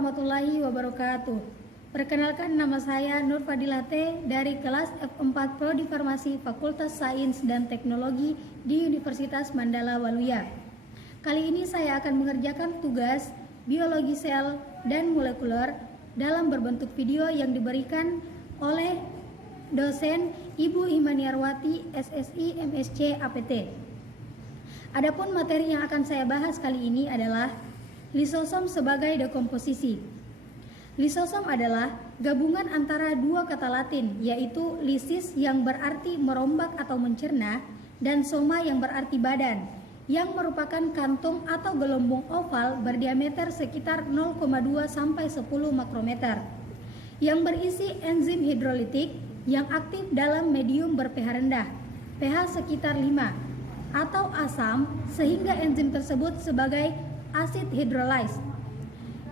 Warahmatullahi wabarakatuh. Perkenalkan, nama saya Nur Fadilate dari kelas F4 Prodi Farmasi Fakultas Sains dan Teknologi di Universitas Mandala Waluya. Kali ini saya akan mengerjakan tugas biologi sel dan molekuler dalam berbentuk video yang diberikan oleh dosen Ibu Imaniarwati SSI MSc APT. Adapun materi yang akan saya bahas kali ini adalah lisosom sebagai dekomposisi. Lisosom adalah gabungan antara dua kata Latin, yaitu lisis yang berarti merombak atau mencerna dan soma yang berarti badan, yang merupakan kantung atau gelembung oval berdiameter sekitar 0,2 sampai 10 makrometer yang berisi enzim hidrolitik yang aktif dalam medium ber-pH rendah, pH sekitar 5 atau asam, sehingga enzim tersebut sebagai asid hidrolase.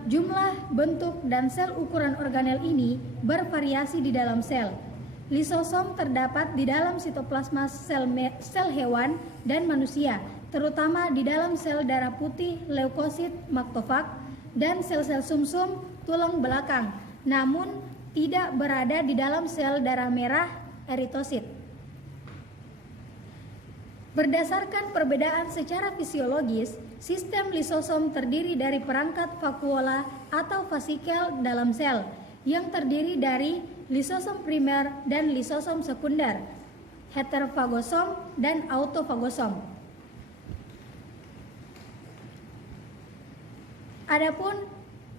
Jumlah, bentuk, dan sel ukuran organel ini bervariasi di dalam sel. Lisosom terdapat di dalam sitoplasma sel hewan dan manusia, terutama di dalam sel darah putih leukosit makrofag dan sel-sel sumsum tulang belakang, namun tidak berada di dalam sel darah merah eritosit. Berdasarkan perbedaan secara fisiologis, sistem lisosom terdiri dari perangkat vakuola atau vasikel dalam sel yang terdiri dari lisosom primer dan lisosom sekunder, heterofagosom dan autofagosom. Adapun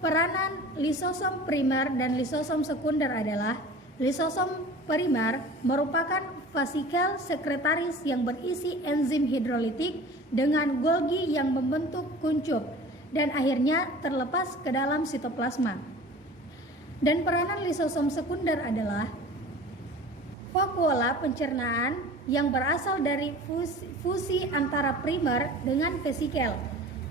peranan lisosom primer dan lisosom sekunder adalah lisosom primer merupakan vasikel sekretaris yang berisi enzim hidrolitik dengan Golgi yang membentuk kuncup dan akhirnya terlepas ke dalam sitoplasma. Dan peranan lisosom sekunder adalah vakuola pencernaan yang berasal dari fusi antara primer dengan vesikel,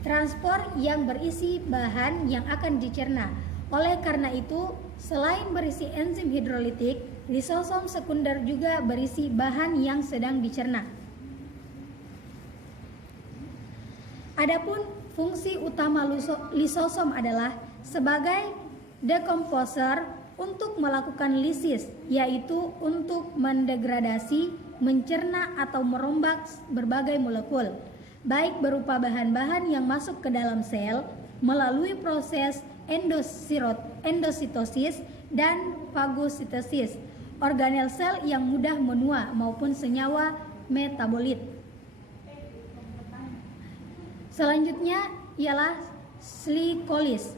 transport yang berisi bahan yang akan dicerna. Oleh karena itu, selain berisi enzim hidrolitik, lisosom sekunder juga berisi bahan yang sedang dicerna. Adapun fungsi utama lisosom adalah sebagai dekomposer untuk melakukan lisis, yaitu untuk mendegradasi, mencerna atau merombak berbagai molekul, baik berupa bahan-bahan yang masuk ke dalam sel melalui proses endositosis dan fagositosis, organel sel yang mudah menua maupun senyawa metabolit. Selanjutnya ialah slikolis.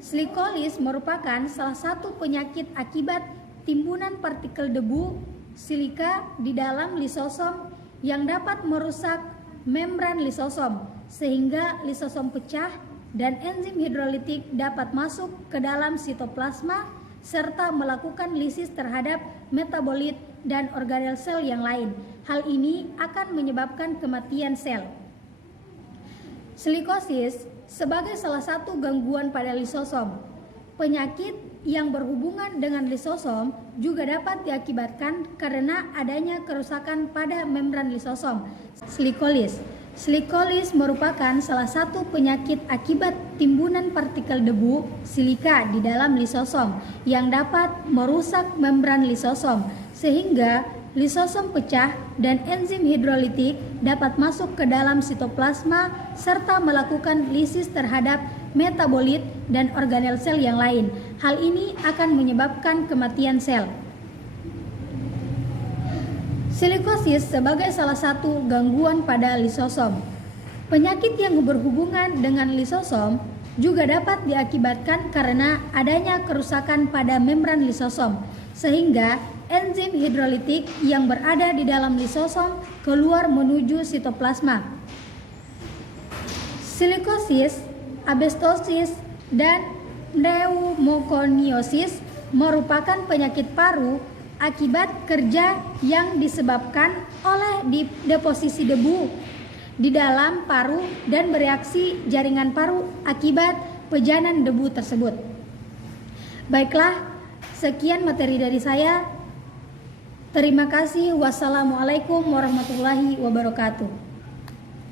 Slikolis merupakan salah satu penyakit akibat timbunan partikel debu silika di dalam lisosom yang dapat merusak membran lisosom sehingga lisosom pecah dan enzim hidrolitik dapat masuk ke dalam sitoplasma serta melakukan lisis terhadap metabolit dan organel sel yang lain. Hal ini akan menyebabkan kematian sel. Silikosis sebagai salah satu gangguan pada lisosom. Penyakit yang berhubungan dengan lisosom juga dapat diakibatkan karena adanya kerusakan pada membran lisosom. Slikolis merupakan salah satu penyakit akibat timbunan partikel debu silika di dalam lisosom yang dapat merusak membran lisosom sehingga lisosom pecah dan enzim hidrolitik dapat masuk ke dalam sitoplasma serta melakukan lisis terhadap metabolit dan organel sel yang lain. Hal ini akan menyebabkan kematian sel. Silikosis sebagai salah satu gangguan pada lisosom. Penyakit yang berhubungan dengan lisosom juga dapat diakibatkan karena adanya kerusakan pada membran lisosom, sehingga enzim hidrolitik yang berada di dalam lisosom keluar menuju sitoplasma. Silikosis, abestosis, dan pneumokoniosis merupakan penyakit paru akibat kerja yang disebabkan oleh deposisi debu di dalam paru dan bereaksi jaringan paru akibat pejanan debu tersebut. Baiklah, sekian materi dari saya. Terima kasih. Wassalamualaikum warahmatullahi wabarakatuh.